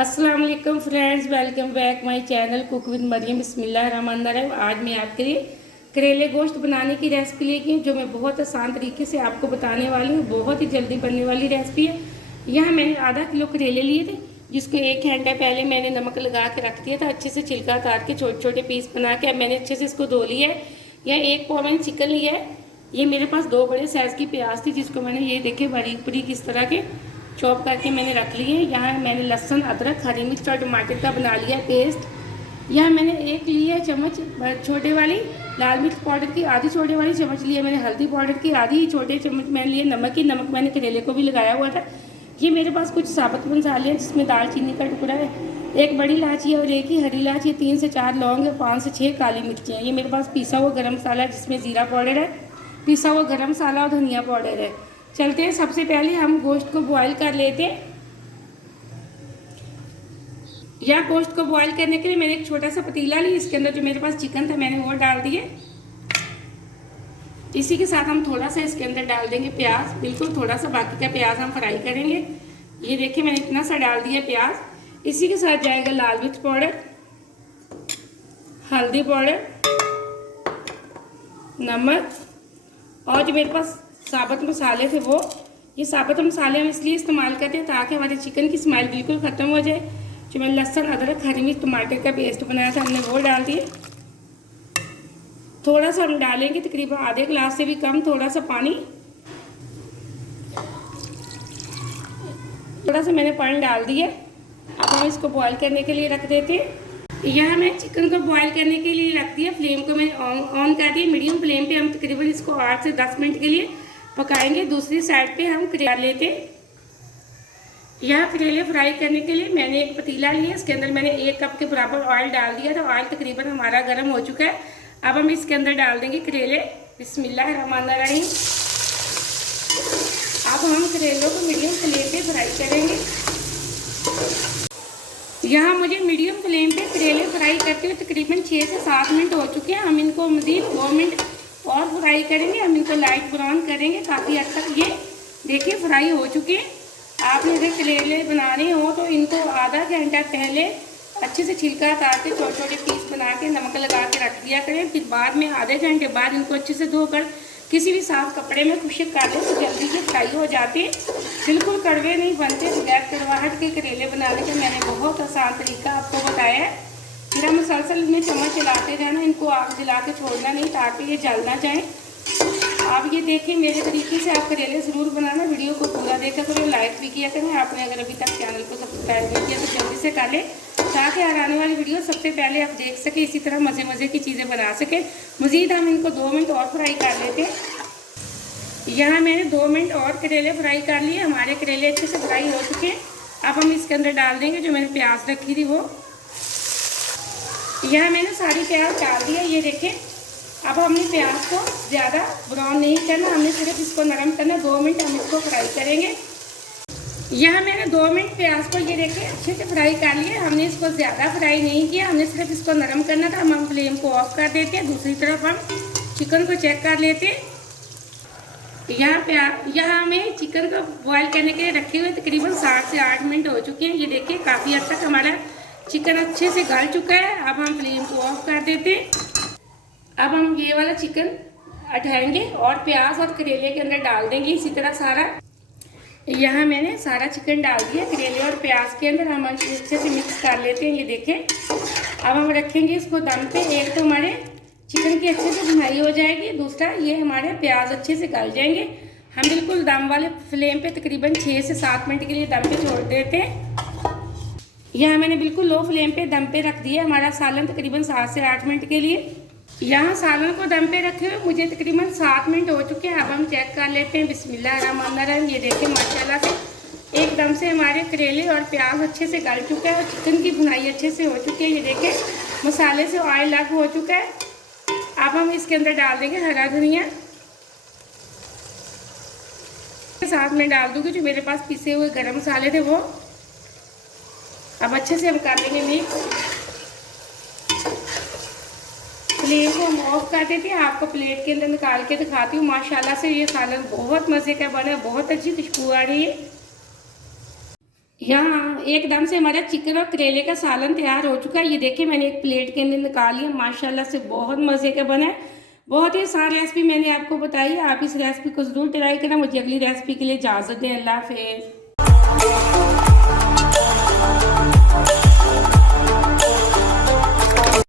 अस्सलाम वालेकुम friends, welcome back my channel cook with Mariam. बिस्मिल्लाहिर्रहमानिर्रहीम। आज मैं आपके लिए करेले गोश्त बनाने की रेसिपी लेके जो मैं बहुत आसान तरीके से आपको बताने वाली हूँ। बहुत ही जल्दी बनने वाली रेसिपी है। यहाँ मैंने आधा किलो करेले लिए थे, जिसको 1 घंटा पहले मैंने नमक लगा के रख दिया था। अच्छे से छिलका उतार के छोटे छोटे पीस बना के अब मैंने अच्छे से इसको धो लिया है। यह 1 पाव मैंने चिकन लिया है। ये मेरे पास 2 बड़े साइज़ की प्याज थी, जिसको मैंने ये देखे बारीक बारीक इस तरह के चॉप करके मैंने रख लिए। यहाँ मैंने लहसुन, अदरक, हरी मिर्च और टमाटर का बना लिया पेस्ट। यहाँ मैंने 1 लिया चम्मच छोटे वाली लाल मिर्च पाउडर की, आधी छोटे वाली चम्मच लिया मैंने हल्दी पाउडर की, आधी छोटे चम्मच मैंने लिए नमक की। नमक मैंने करेले को भी लगाया हुआ था। ये मेरे पास कुछ साबुत मसाले हैं, जिसमें दालचीनी का टुकड़ा है, 1 बड़ी इलायची और 1 ही हरी इलायची, 3 से 4 लौंग है, 5 से 6 काली मिर्ची हैं। ये मेरे पास पिसा हुआ गरम मसाला है, जिसमें ज़ीरा पाउडर है, पिसा हुआ गरम मसाला और धनिया पाउडर है। चलते हैं, सबसे पहले हम गोश्त को बॉईल कर लेते हैं। या गोश्त को बॉईल करने के लिए मैंने एक छोटा सा पतीला लिया, इसके अंदर जो मेरे पास चिकन था मैंने वो डाल दिए। इसी के साथ हम थोड़ा सा इसके अंदर डाल देंगे प्याज, बिल्कुल थोड़ा सा, बाकी का प्याज हम फ्राई करेंगे। ये देखिए मैंने इतना सा डाल दिया प्याज। इसी के साथ जाएगा लाल मिर्च पाउडर, हल्दी पाउडर, नमक और जो मेरे पास साबुत मसाले थे वो। ये साबुत मसाले हम इसलिए इस्तेमाल करते हैं ताकि हमारे चिकन की स्मेल बिल्कुल ख़त्म हो जाए। जो मैंने लहसुन, अदरक, हरी मिर्च, टमाटर का पेस्ट बनाया था हमने वो डाल दिए। थोड़ा सा हम डालेंगे, तकरीबन आधे गिलास से भी कम, थोड़ा सा पानी, थोड़ा सा मैंने पानी डाल दिया। अब हम इसको बॉईल करने के लिए रख देते हैं। यहाँ मैं चिकन को बॉईल करने के लिए रख दिया। फ्लेम को मैं ऑन कर दिया, मीडियम फ्लेम पे हम तकरीबन इसको 8 से 10 मिनट के लिए पकाएंगे। दूसरी साइड पे हम करेले लेते हैं। यहाँ करेले फ्राई करने के लिए मैंने एक पतीला लिया, इसके अंदर मैंने 1 कप के बराबर ऑयल डाल दिया था। ऑयल तकरीबन हमारा गर्म हो चुका है। अब हम इसके अंदर डाल देंगे करेले। बिस्मिल्लाहिर्रहमानिर्रहीम। अब हम करेलों को मीडियम फ्लेम पे फ्राई करेंगे। यहाँ मुझे मीडियम फ्लेम पे करेले फ्राई करते हुए तकरीबन 6 से 7 मिनट हो चुके हैं। हम इनको मज़ीद 2 मिनट और फ्राई करेंगे। हम इनको लाइट ब्राउन करेंगे काफ़ी हद तक। ये देखिए फ्राई हो चुके हैं। आपने अगर करेले बनाने हो तो इनको आधा घंटा पहले अच्छे से छिलका उतार के छोटे छोटे पीस बना के नमक लगा के रख दिया करें। फिर बाद में आधे घंटे बाद इनको अच्छे से धोकर किसी भी साफ कपड़े में खुश्क कर दें तो जल्दी ये फ्राई हो जाते हैं। बिल्कुल कड़वे नहीं बनते। बगैर कड़वाहट के करेले बनाने का मैंने बहुत आसान तरीका आपको बताया है। फिर हम मुसलसल इनमें चम्मच चलाते रहना, इनको आग जला के छोड़ना नहीं ताकि ये जल ना जाए। आप ये देखें, मेरे तरीके से आप करेले ज़रूर बनाना। वीडियो को पूरा देखा करें, लाइक भी किया करें। आपने अगर अभी तक चैनल को सब्सक्राइब नहीं किया तो जल्दी से कर लें, ताकि हर आने वाली वीडियो सबसे पहले आप देख सकें। इसी तरह मज़े मज़े की चीज़ें बना सकें। मज़ीद हम इनको 2 मिनट और फ्राई कर लेते हैं। यहाँ मैंने 2 मिनट और करेले फ्राई कर लिए। हमारे करेले अच्छे से फ्राई हो चुके हैं। अब हम इसके अंदर डाल देंगे जो मैंने प्याज रखी थी वो। यहाँ मैंने सारी प्याज डाल दिया। ये देखें, अब हमने प्याज को ज़्यादा ब्राउन नहीं करना, हमने सिर्फ इसको नरम करना। 2 मिनट हम इसको फ्राई करेंगे। यहाँ मैंने 2 मिनट प्याज को ये देखें अच्छे से फ्राई कर लिया। हमने इसको ज़्यादा फ्राई नहीं किया, हमने सिर्फ इसको नरम करना था। हम फ्लेम को ऑफ कर देते हैं। दूसरी तरफ हम चिकन को चेक कर लेते हैं। यहाँ हमें चिकन को बॉईल करने के लिए रखे हुए तकरीबन 7 से 8 मिनट हो चुके हैं। ये देखिए काफ़ी हद तक हमारा चिकन अच्छे से गल चुका है। अब हम फ्लेम को ऑफ कर देते हैं। अब हम ये वाला चिकन हटाएंगे और प्याज और करेले के अंदर डाल देंगे इसी तरह सारा। यहाँ मैंने सारा चिकन डाल दिया करेले और प्याज के अंदर। हम अच्छे से मिक्स कर लेते हैं। ये देखें, अब हम रखेंगे इसको दम पे। एक तो हमारे चिकन की अच्छे से भुनाई हो जाएगी, दूसरा ये हमारे प्याज अच्छे से गल जाएंगे। हम बिल्कुल दम वाले फ्लेम पे तकरीबन 6 से 7 मिनट के लिए दम पे छोड़ देते हैं। यहाँ मैंने बिल्कुल लो फ्लेम पे दम पे रख दिया हमारा सालन तकरीबन 7 से 8 मिनट के लिए। यहाँ सालन को दम पे रखे हुए मुझे तकरीबन 7 मिनट हो चुके हैं। अब हम चेक कर लेते हैं। बिस्मिल्लाहिर्रहमानिर्रहीम। ये देखें माशाल्लाह से एकदम से हमारे करेले और प्याज अच्छे से गल चुका है और चिकन की भुनाई अच्छे से हो चुकी है। ये देखें मसाले से ऑयल अलग हो चुका है। अब हम इसके अंदर डाल देंगे हरा धनिया। साथ में डाल दूंगी जो मेरे पास पिसे हुए गरम मसाले थे वो। अब अच्छे से हम कर लेंगे मिक्स। फ्लेम को हम ऑफ कर देते हैं। आपको प्लेट के अंदर निकाल के दिखाती हूँ। माशाल्लाह से ये सालन बहुत मज़े का बना है, बहुत अच्छी खुशबू आ रही है। यहाँ एकदम से हमारा चिकन और करेले का सालन तैयार हो चुका है। ये देखिए मैंने एक प्लेट के अंदर निकाल लिया, माशाल्लाह से बहुत मज़े का बना है। बहुत ही आसान रेसिपी मैंने आपको बताई है, आप इस रेसिपी को ज़रूर ट्राई करना। मुझे अगली रेसिपी के लिए इजाज़त दें। अल्लाह हाफ़िज़।